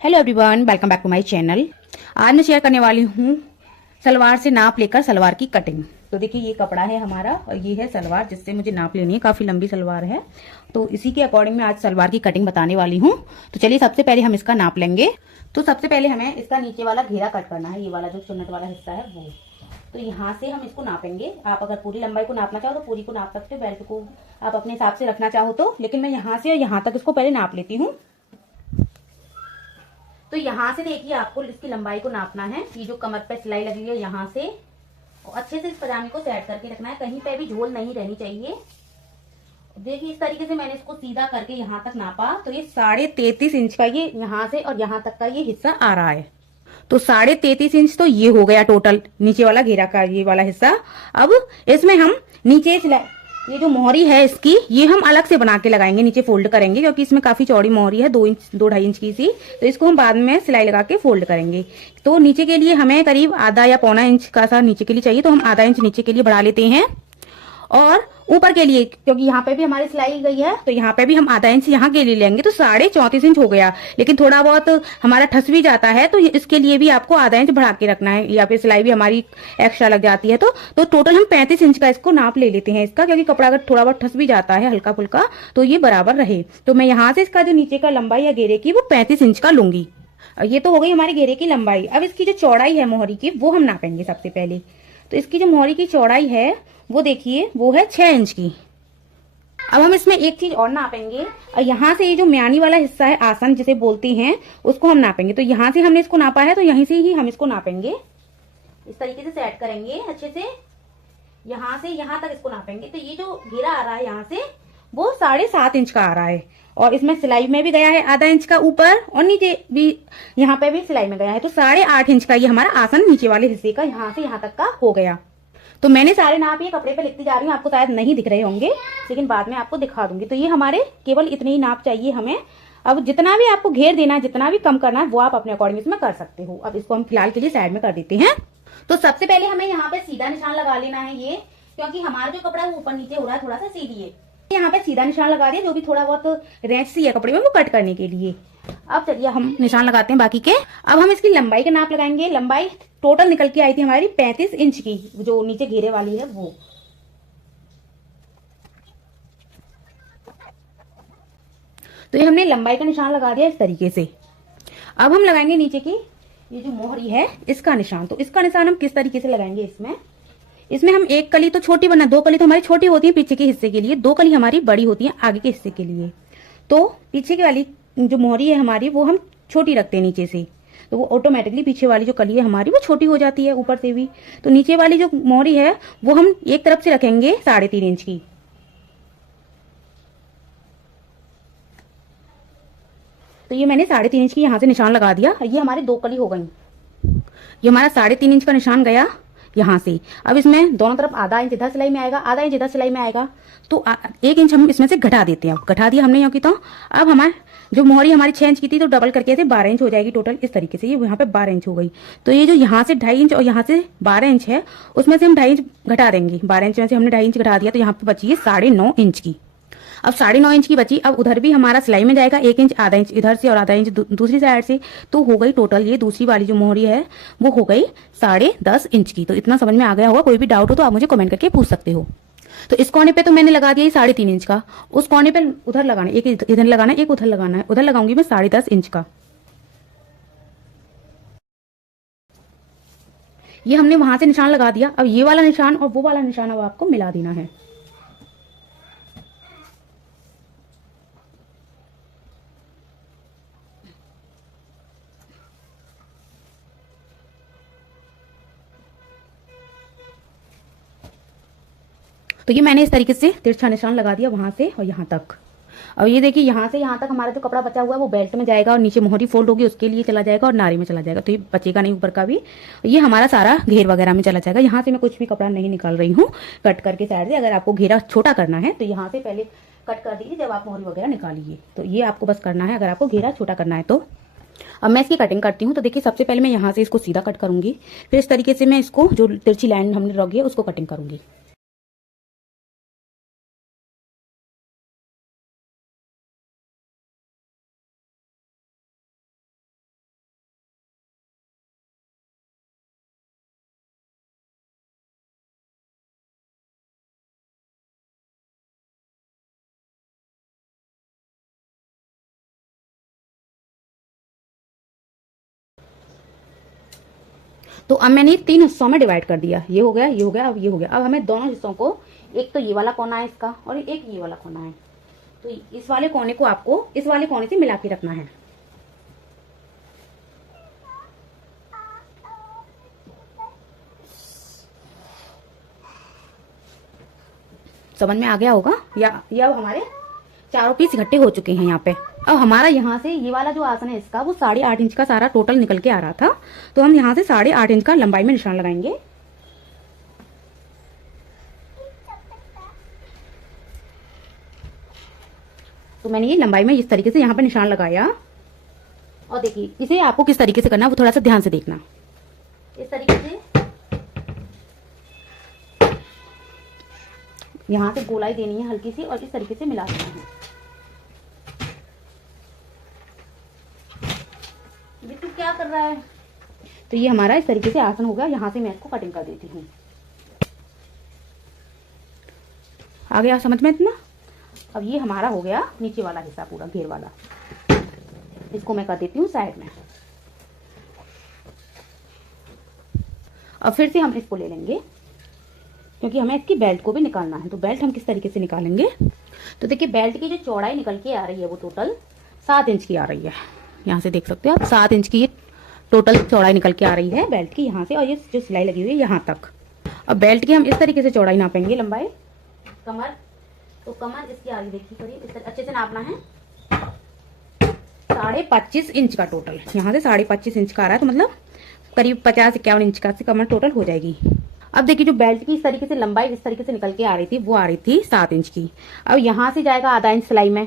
Hello everyone, welcome back to my channel. आज मैं share करने वाली हूँ सलवार से नाप लेकर सलवार की कटिंग। तो देखिए, ये कपड़ा है हमारा और ये है सलवार जिससे मुझे नाप लेनी है। काफी लंबी सलवार है, तो इसी के अकॉर्डिंग मैं आज सलवार की कटिंग बताने वाली हूँ। तो चलिए, सबसे पहले हम इसका नाप लेंगे। तो सबसे पहले हमें इसका नीचे वाला घेरा कट करना है, ये वाला जो चुन्नट वाला हिस्सा है वो। तो यहाँ से हम इसको नापेंगे। आप अगर पूरी लंबाई को नापना चाहो तो पूरी को नाप सकते हो, बेल्ट को आप अपने हिसाब से रखना चाहो तो। लेकिन मैं यहाँ से और यहाँ तक इसको पहले नाप लेती हूँ। तो यहाँ से देखिए, आपको इसकी लंबाई को नापना है। ये जो कमर पे सिलाई लगी है यहाँ से, और अच्छे से इस पजामे को सेट करके रखना है, कहीं पे भी झोल नहीं रहनी चाहिए। देखिए, इस तरीके से मैंने इसको सीधा करके यहाँ तक नापा। तो ये 33.5 इंच का ये यहाँ से और यहाँ तक का ये हिस्सा आ रहा है। तो 33.5 इंच तो ये हो गया टोटल नीचे वाला घेरा का ये वाला हिस्सा। अब इसमें हम नीचे ये जो मोहरी है इसकी, ये हम अलग से बना के लगाएंगे, नीचे फोल्ड करेंगे, क्योंकि इसमें काफी चौड़ी मोहरी है, 2 इंच 2-2.5 इंच की सी। तो इसको हम बाद में सिलाई लगा के फोल्ड करेंगे। तो नीचे के लिए हमें करीब आधा या पौना इंच का सा नीचे के लिए चाहिए, तो हम आधा इंच नीचे के लिए बढ़ा लेते हैं। और ऊपर के लिए, क्योंकि यहाँ पे भी हमारी सिलाई गई है, तो यहाँ पे भी हम आधा इंच यहाँ के लिए लेंगे, तो 34.5 इंच हो गया। लेकिन थोड़ा बहुत हमारा ठस भी जाता है, तो इसके लिए भी आपको आधा इंच बढ़ा के रखना है, या फिर सिलाई भी हमारी एक्स्ट्रा लग जाती है। तो टोटल हम 35 इंच का इसको नाप ले लेते हैं इसका, क्योंकि कपड़ा अगर थोड़ा बहुत ठस भी जाता है हल्का फुल्का, तो ये बराबर रहे। तो मैं यहाँ से इसका जो नीचे का लंबाई है घेरे की, वो 35 इंच का लूंगी। ये तो हो गई हमारे घेरे की लंबाई। अब इसकी जो चौड़ाई है मोहरी की, वो हम नापेंगे सबसे पहले। तो इसकी जो मोहरी की चौड़ाई है वो देखिए, वो है 6 इंच की। अब हम इसमें एक चीज और नापेंगे, और यहाँ से ये जो म्यानी वाला हिस्सा है, आसन जिसे बोलते हैं, उसको हम नापेंगे। तो यहाँ से हमने इसको नापा है, तो यहीं से ही हम इसको नापेंगे। इस तरीके से सेट करेंगे अच्छे से, यहाँ से यहाँ तक इसको नापेंगे। तो ये जो घेरा आ रहा है यहाँ से, वो 7.5 इंच का आ रहा है। और इसमें सिलाई में भी गया है आधा इंच का ऊपर, और नीचे भी यहाँ पे भी सिलाई में गया है। तो 8.5 इंच का ये हमारा आसन नीचे वाले हिस्से का यहाँ से यहाँ तक का हो गया। तो मैंने सारे नाप ये कपड़े पे लिखती जा रही हूँ, आपको शायद नहीं दिख रहे होंगे, लेकिन बाद में आपको दिखा दूंगी। तो ये हमारे केवल इतने ही नाप चाहिए हमें। अब जितना भी आपको घेर देना है, जितना भी कम करना है, वो आप अपने अकॉर्डिंग इसमें कर सकते हो। अब इसको हम फिलहाल के लिए साइड में कर देते हैं। तो सबसे पहले हमें यहाँ पे सीधा निशान लगा लेना है ये, क्योंकि हमारा जो कपड़ा है वो ऊपर नीचे हो रहा है, थोड़ा सा सीधी है। यहाँ पे सीधा निशान लगा दिया, जो भी थोड़ा बहुत रेंच सी है कपड़े में, वो कट करने के लिए। अब चलिए हम निशान लगाते हैं बाकी के। अब हम इसकी लंबाई का नाप लगाएंगे। लंबाई टोटल निकल के आई थी हमारी 35 इंच की, जो नीचे घेरे वाली है वो। तो ये हमने लंबाई का निशान लगा दिया इस तरीके से। अब हम लगाएंगे नीचे की ये जो मोहरी है, इसका निशान। तो इसका निशान हम किस तरीके से लगाएंगे, इसमें हम एक कली तो छोटी बना, 2 कली तो हमारी छोटी होती है पीछे के हिस्से के लिए, 2 कली हमारी बड़ी होती है आगे के हिस्से के लिए। तो पीछे की वाली जो मोहरी है हमारी, वो हम छोटी रखते हैं नीचे से, तो वो ऑटोमेटिकली पीछे वाली जो कली है हमारी, वो छोटी हो जाती है ऊपर से भी। तो नीचे वाली जो मोहरी है वो हम एक तरफ से रखेंगे 3.5 इंच की। तो ये मैंने 3.5 इंच की यहाँ से निशान लगा दिया। ये हमारी 2 कली हो गई। ये हमारा 3.5 इंच का निशान गया यहाँ से। अब इसमें दोनों तरफ आधा इंच इधर सिलाई में आएगा, आधा इंच इधर सिलाई में आएगा। तो 1 इंच हम इसमें से घटा देते हैं। अब घटा दिया हमने यहाँ की। तो अब हमारे जो मोहरी हमारी 6 इंच की थी, तो डबल करके ऐसे 12 इंच हो जाएगी टोटल। इस तरीके से ये यहाँ पे 12 इंच हो गई। तो ये जो यहाँ से 2.5 इंच और यहाँ से 12 इंच है, उसमें से हम 2.5 इंच घटा देंगे। 12 इंच में से हमने 2.5 इंच घटा दिया, तो यहाँ पे बची है 9.5 इंच की। अब 9.5 इंच की बची। अब उधर भी हमारा सिलाई में जाएगा 1 इंच, आधा इंच इधर से और आधा इंच दूसरी साइड से। तो हो गई टोटल, ये दूसरी वाली जो मोहरी है वो हो गई 10.5 इंच की। तो इतना समझ में आ गया होगा। कोई भी डाउट हो तो आप मुझे कमेंट करके पूछ सकते हो। तो इस कोने पे तो मैंने लगा दिया 3.5 इंच का। उस कोने पे उधर लगाना, एक इधर लगाना है, एक उधर लगाना है। उधर लगाऊंगी मैं 10.5 इंच का। ये हमने वहां से निशान लगा दिया। अब ये वाला निशान और वो वाला निशान अब आपको मिला देना है। तो ये मैंने इस तरीके से तिरछा निशान लगा दिया वहां से और यहाँ तक। और ये देखिए, यहाँ से यहाँ तक हमारा जो कपड़ा बचा हुआ है वो बेल्ट में जाएगा, और नीचे मोहरी फोल्ड होगी उसके लिए चला जाएगा, और नारी में चला जाएगा। तो ये बचेगा नहीं ऊपर का भी। ये हमारा सारा घेर वगैरह में चला जाएगा। यहाँ से मैं कुछ भी कपड़ा नहीं निकाल रही हूँ, कट करके साइड से। अगर आपको घेरा छोटा करना है तो यहाँ से पहले कट कर दीजिए जब आप मोहरी वगैरह निकालिए। तो ये आपको बस करना है अगर आपको घेरा छोटा करना है तो। अब मैं इसकी कटिंग करती हूँ। तो देखिए, सबसे पहले मैं यहाँ से इसको सीधा कट करूंगी, फिर इस तरीके से मैं इसको जो तिरछी लाइन हमने रखी है उसको कटिंग करूंगी। तो अब मैंने 3 हिस्सों में डिवाइड कर दिया, ये हो गया, ये हो गया, अब ये हो गया। अब हमें दोनों हिस्सों को, एक तो ये वाला कोना है इसका और एक ये वाला कोना है, तो इस वाले कोने को आपको इस वाले कोने से मिला के रखना है। समझ में आ गया होगा? या ये अब हमारे चारों पीस इकट्ठे हो चुके हैं यहाँ पे। अब हमारा यहाँ से ये वाला जो आसन है इसका, वो 8.5 इंच का सारा टोटल निकल के आ रहा था, तो हम यहाँ से 8.5 इंच का लंबाई में निशान लगाएंगे। तो मैंने ये लंबाई में इस तरीके से यहाँ पे निशान लगाया। और देखिए इसे आपको किस तरीके से करना है वो थोड़ा सा ध्यान से देखना। इस तरीके से यहाँ से गोलाई देनी है हल्की सी और इस तरीके से मिला देना है। ये तू क्या कर रहा है? तो ये हमारा इस तरीके से आसन हो गया। यहाँ से मैं इसको कटिंग कर देती हूँ। आ गया समझ में इतना? अब ये हमारा हो गया नीचे वाला हिस्सा पूरा घेर वाला, इसको मैं कर देती हूँ साइड में। अब फिर से हम इसको ले लेंगे क्योंकि हमें इसकी बेल्ट को भी निकालना है। तो बेल्ट हम किस तरीके से निकालेंगे? तो देखिए बेल्ट की जो चौड़ाई निकल के आ रही है वो टोटल 7 इंच की आ रही है। यहाँ से देख सकते हो आप, 7 इंच की टोटल चौड़ाई निकल के आ रही है बेल्ट की यहाँ से, और ये जो सिलाई लगी हुई है यहाँ तक। अब बेल्ट की हम इस तरीके से चौड़ाई नापेंगे, लंबाई कमर, तो कमर इसकी आ रही देखिए करीब इस अच्छे से नापना है 25.5 इंच का टोटल। यहाँ से 25.5 इंच का आ रहा है, तो मतलब करीब 50-51 इंच का कमर टोटल हो जाएगी। अब देखिए जो बेल्ट की इस तरीके से लंबाई इस तरीके से निकल के आ रही थी वो आ रही थी 7 इंच की। अब यहाँ से जाएगा आधा इंच सिलाई में।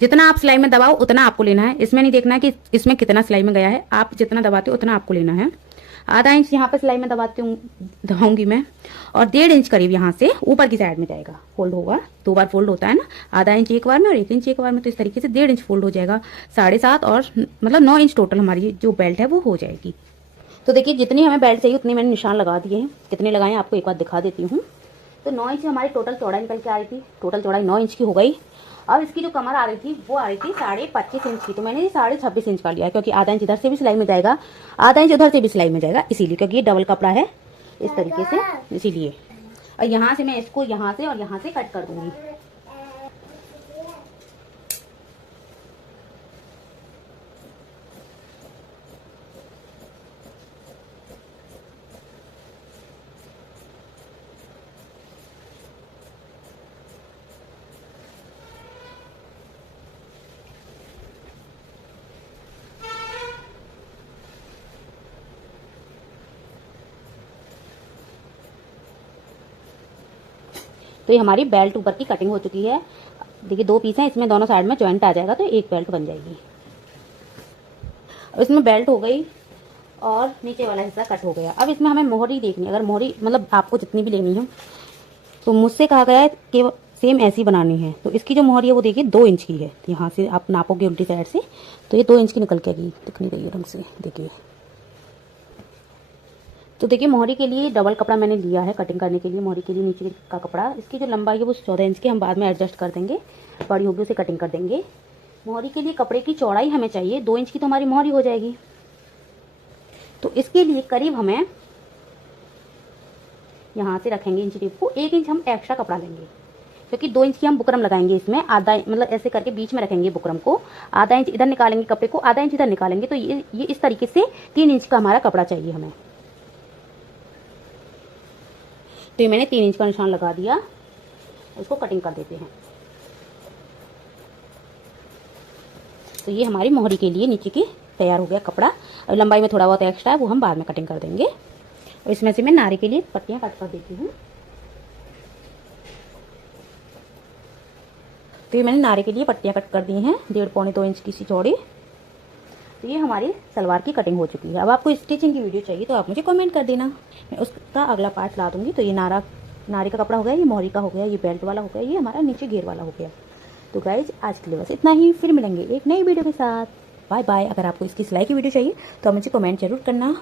जितना आप सिलाई में दबाओ उतना आपको लेना है, इसमें नहीं देखना है कि इसमें कितना सिलाई में गया है, आप जितना दबाते हो उतना आपको लेना है। आधा इंच यहाँ पे सिलाई में दबाऊंगी मैं, और 1.5 इंच करीब यहाँ से ऊपर की साइड में जाएगा, फोल्ड होगा। 2 बार फोल्ड होता है ना, आधा इंच एक बार में और 1 इंच एक बार में, तो इस तरीके से 1.5 इंच फोल्ड हो जाएगा। 7.5 और मतलब 9 इंच टोटल हमारी जो बेल्ट है वो हो जाएगी। तो देखिए जितनी हमें बेल्ट चाहिए उतनी मैंने निशान लगा दिए हैं। कितने लगाए आपको एक बार दिखा देती हूँ। तो 9 इंच हमारी टोटल चौड़ाई निकल के आ रही थी, टोटल चौड़ाई 9 इंच की हो गई। अब इसकी जो कमर आ रही थी वो आ रही थी 25.5 इंच की, तो मैंने 26.5 इंच का लिया है क्योंकि आधा इंच इधर से भी सिलाई में जाएगा, आधा इंच उधर से भी सिलाई में जाएगा, इसीलिए क्योंकि ये डबल कपड़ा है इस तरीके से, इसीलिए। और यहाँ से मैं इसको यहाँ से और यहाँ से कट कर दूंगी। तो ये हमारी बेल्ट ऊपर की कटिंग हो चुकी है। देखिए 2 पीस हैं, इसमें दोनों साइड में जॉइंट आ जाएगा तो एक बेल्ट बन जाएगी। अब इसमें बेल्ट हो गई और नीचे वाला हिस्सा कट हो गया। अब इसमें हमें मोहरी देखनी है। अगर मोहरी मतलब आपको जितनी भी लेनी हो, तो मुझसे कहा गया है कि सेम ऐसी बनानी है। तो इसकी जो मोहरी है वो देखिए 2 इंच की है। यहाँ से आप नापोगे उल्टी साइड से तो ये 2 इंच की निकल के आएगी, दिख नहीं रही है ढंग से, देखिए। तो देखिए मोहरी के लिए डबल कपड़ा मैंने लिया है कटिंग करने के लिए। मोहरी के लिए नीचे का कपड़ा, इसकी जो लंबाई है वो 14 इंच की, हम बाद में एडजस्ट कर देंगे, बड़ी होगी उसे कटिंग कर देंगे। मोहरी के लिए कपड़े की चौड़ाई हमें चाहिए 2 इंच की, तो हमारी मोहरी हो जाएगी। तो इसके लिए करीब हमें यहाँ से रखेंगे इंच टेप को, 1 इंच हम एक्स्ट्रा कपड़ा लेंगे क्योंकि 2 इंच की हम बुकरम लगाएंगे इसमें। आधा मतलब ऐसे करके बीच में रखेंगे बुकरम को, आधा इंच इधर निकालेंगे कपड़े को, आधा इंच इधर निकालेंगे। तो ये इस तरीके से 3 इंच का हमारा कपड़ा चाहिए हमें। तो ये मैंने 3 इंच का निशान लगा दिया, इसको कटिंग कर देते हैं। तो ये हमारी मोहरी के लिए नीचे की तैयार हो गया कपड़ा। और लंबाई में थोड़ा बहुत एक्स्ट्रा है वो हम बाद में कटिंग कर देंगे। और इसमें से मैं नारे के लिए पट्टियां कट कर देती हूँ। तो ये मैंने नारे के लिए पट्टियां कट कर दी हैं 1.5-2 इंच की सी चौड़ी। तो ये हमारी सलवार की कटिंग हो चुकी है। अब आपको स्टिचिंग की वीडियो चाहिए तो आप मुझे कमेंट कर देना, मैं उसका अगला पार्ट ला दूंगी। तो ये नारे का कपड़ा हो गया, ये मोहरी का हो गया, ये बेल्ट वाला हो गया, ये हमारा नीचे घेर वाला हो गया। तो गाइज आज के लिए बस इतना ही, फिर मिलेंगे एक नई वीडियो के साथ। Bye bye. अगर आपको इसकी सिलाई की वीडियो चाहिए तो आप मुझे कमेंट जरूर करना।